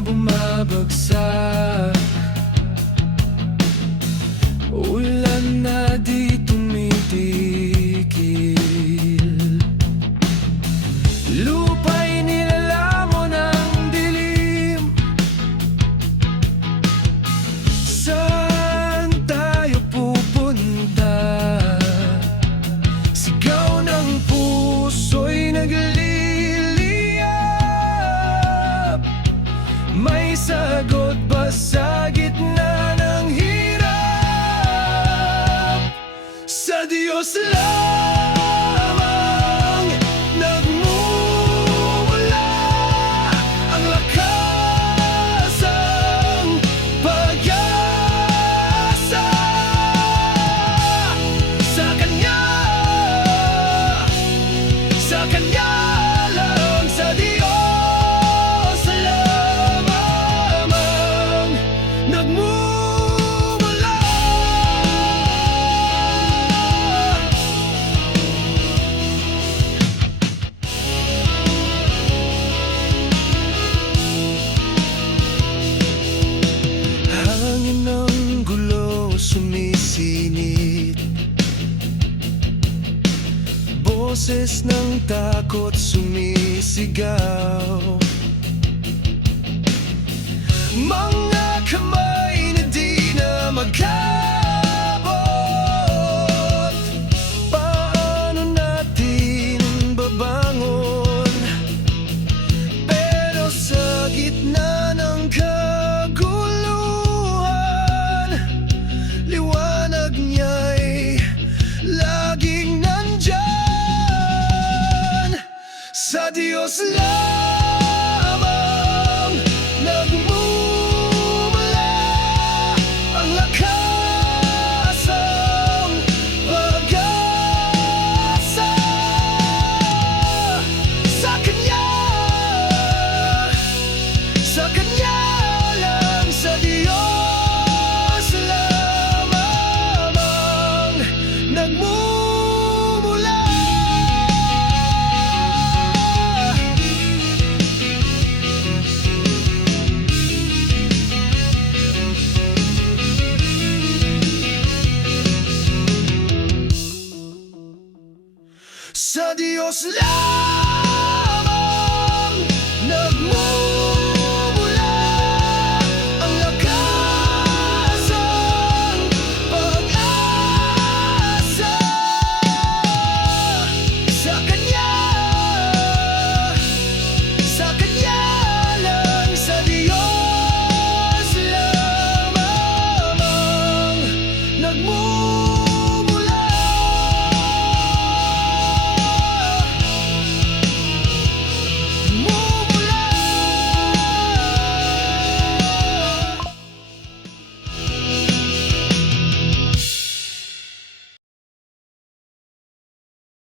bumabagsak, ulan na di tumitigil, lupa'y nilalamon ng dilim. Saan tayo pupunta? Sigaw ng puso'y nagliliyab. May sagot ba sa gitna ng hirap? Sa Diyos lamang nagmumula ang lakas, ang pag-asa. Sa Kanya lang, sa Diyos lamang nagmumula. Hangin ng gulo sumisinit, boses ng takot sumisigaw, mga kamay na di na mag-abot. Paano natin babangon? Pero sa gitna ng kaguluhan, liwanag niya'y laging nandyan. Sa Diyos lamang nagmumula ang lakas, ang pag-asa. Sa Kanya lang, sa Diyos lamang nagmumula. Sa Diyos lamang nagmumula ang lakas, ang pag-asa. Sa Kanya lang, sa Diyos lamang nagmumula.